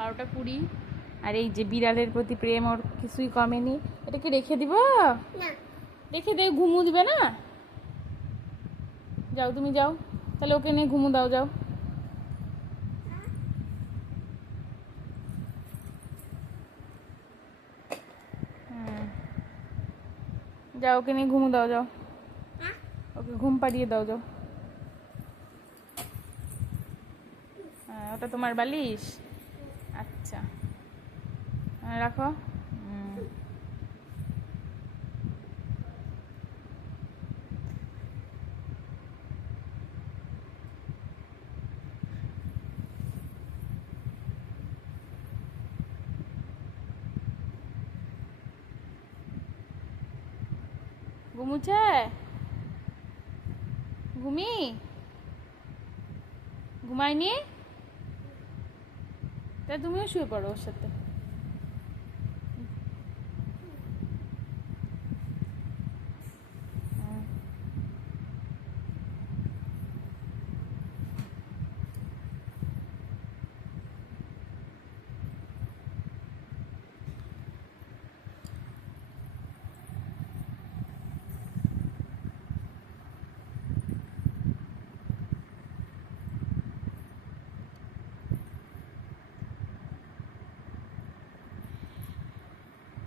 12টা 20। আর এই যে বিড়ালের প্রতি প্রেম ওর কিছুই কমেনি। এটা কি রেখে দিব? না, রেখে দিয়ে ঘুমু দিবে না? যাও তুমি যাও, তাহলে ওকে নিয়ে ঘুমু দাও, যাও। যাও ওকে নিয়ে ঘুমু দাও, যাও। ওকে ঘুম পাড়িয়ে দাও, যাও। ওটা তোমার বালিশ? আচ্ছা, রাখো। ঘুমুছে? ঘুমি? ঘুমায়নি? তাই তুমিও শুয়ে পড়ো ওর সাথে।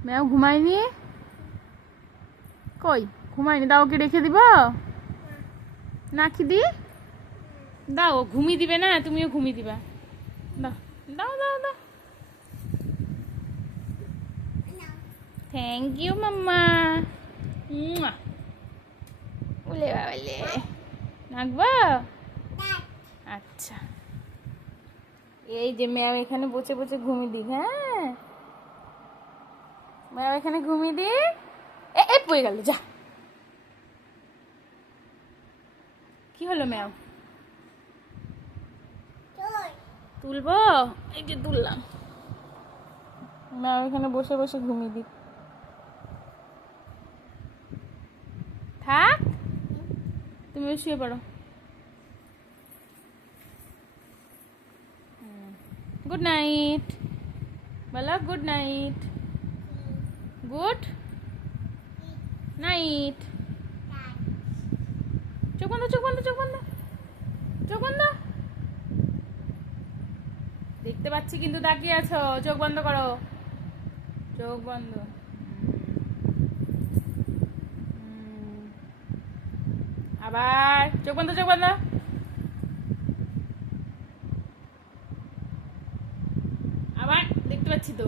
ম্যাও ঘুমায়নি? কই ঘুমায়নি? দাও, ওকে রেখে দিব না? কি দি দাও, ঘুমিয়ে দিবে না? তুমিও ঘুমিয়ে দিবা। দাও দাও দাও দাও। থ্যাংক ইউ মাম্মা। বলে বাবালে নাকবো? আচ্ছা, এই যে ম্যাও এখানে বসে বসে ঘুমিয়ে দিক। হ্যাঁ, ম্যাও এখানে ঘুমিয়ে দিক। এ পড়ে গেল, যা। কি হলো ম্যাও? তুলবো? এই যে তুললাম। ম্যাও এখানে বসে বসে ঘুমিয়ে দিক। থাক, তুমি শুয়ে পড়ো। গুড নাইট বলো, গুড নাইট। Good night. চোখ বন্ধ, চোখ বন্ধ, চোখ বন্ধ, চোখ বন্ধ। দেখতে পাচ্ছি কিন্তু তাকিয়ে আছো। চোখ বন্ধ করো, চোখ বন্ধ। আবার চোখ বন্ধ, চোখ বন্ধ। আবার দেখতে পাচ্ছি তো।